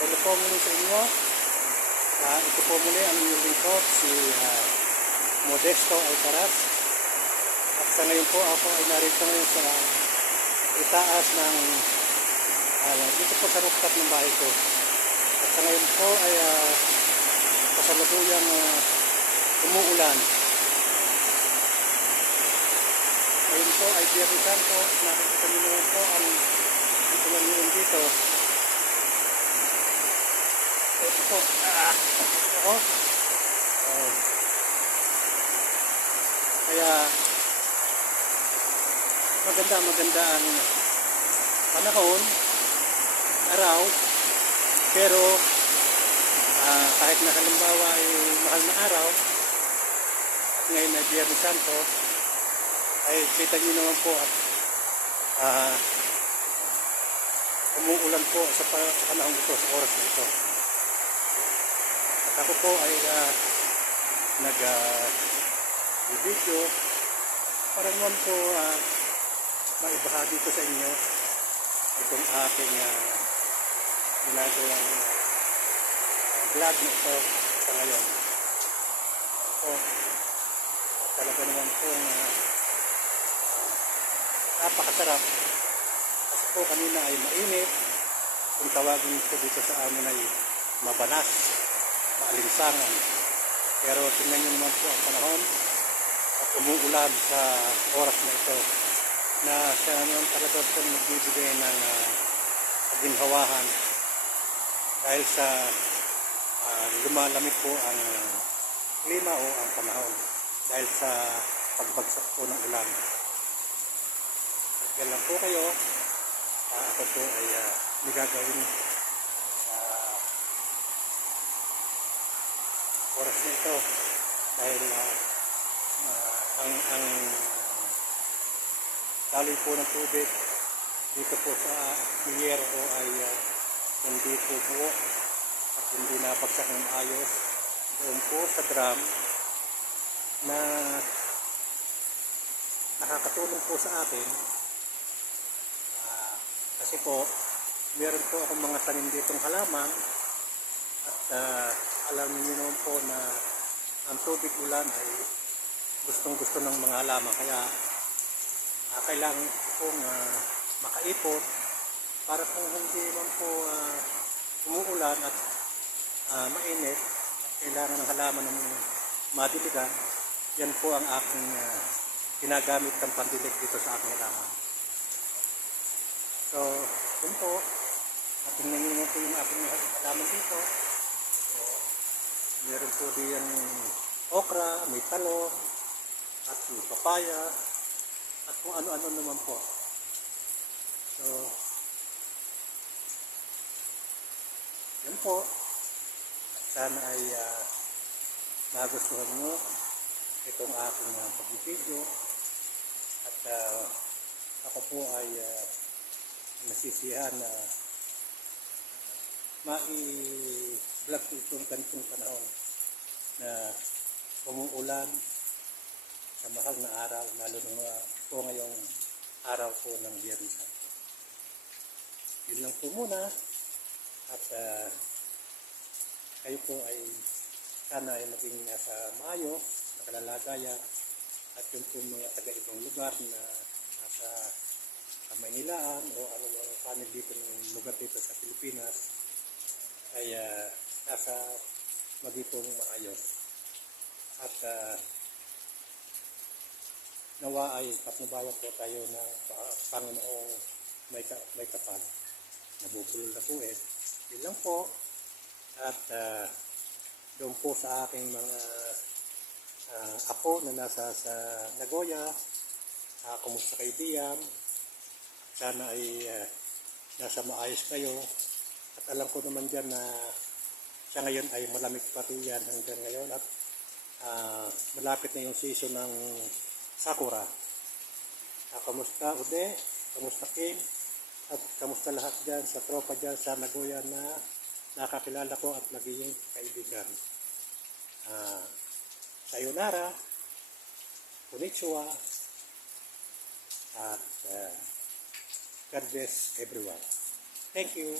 Hello po muli sa inyo. Ito po muli ang inyong lingkod, si Modesto Alcaraz. At sa ngayon po ako ay narito ngayon sa itaas ng dito po sa rooftop ng bahay ko. At sa ngayon po ay kasalukuyang umuulan. Ngayon po ay Biyernes Santo. Nakikita niyo naman po ang ulan ngayon dito. Ito po. Ako. Kaya maganda ang panahon, araw, pero kahit na halimbawa ay mahal na araw at ngayon ay Biyernes Santo, ay kita nyo naman po at umuulan po sa panahon ito, sa oras na ito. At ako po ay nag-video para naman po maibahagi ko sa inyo itong aking ginagawang vlog na ito sa ngayon. Ito, talaga naman po napakasarap kasi po kanina ay mainit, kung tawagin ko dito sa amin ay mabanas, maalinsangan, pero tingnan nyo naman po ang panahon at umuulan sa oras na ito na siya naman talaga po nagbibigay ng kaginhawahan dahil sa lumalamig po ang klima o ang panahon dahil sa pagbagsak po ng ulan. At yan lang po kayo, ako po ay may gagawin sa oras na ito dahil ang daloy po ng tubig dito po sa Hierro ay hindi po buo at hindi nabagsak ng ayos doon po sa drum na nakakatulong po sa akin kasi po meron po akong mga tanim ditong halaman at alam niyo naman po na ang tubig ulan ay gustong gusto ng mga halaman, kaya kailangan pong makaipon para kung hindi man po umuulan at mainit at kailangan ng halaman ng madiligan. Yan po ang aking ginagamit ng pandilig dito sa aking halaman. So, yun po. At tingnan nyo naman po yung aking halaman dito. So, meron po diyan okra, may talong, at yung papaya, at kung ano-ano naman po. So, yan po. At sana ay nagustuhan nyo itong aking pag-video. At ako po ay nasisiyahan na mai-vlog itong ganitong panahon na umuulan sa mahal na araw, lalo na po ngayong araw po ng Biyernes Santo. Yun lang po muna at kayo po ay sana ay maging nasa maayos, sa kalalagayan at yung po mga taga-ibang lugar na nasa Maynilaan o anumang panig dito ng lugar dito sa Pilipinas ay nasa magipong maayos at nawa ay patnubayan po tayo ng Panginoong may kapal. Nabubulol na po Yun lang po. At doon po sa aking mga apo na nasa sa Nagoya, kumusta kaibigan, sana ay nasa maayos kayo. At alam ko naman dyan na sa ngayon ay malamig pati yan hanggang ngayon at malapit na yung season ng Sakura. Kamusta Ude? Kamusta Kim? At kamusta lahat dyan sa tropa dyan sa Nagoya na nakakilala ko at naging kaibigan. Sayonara, konnichiwa, at God bless everyone. Thank you.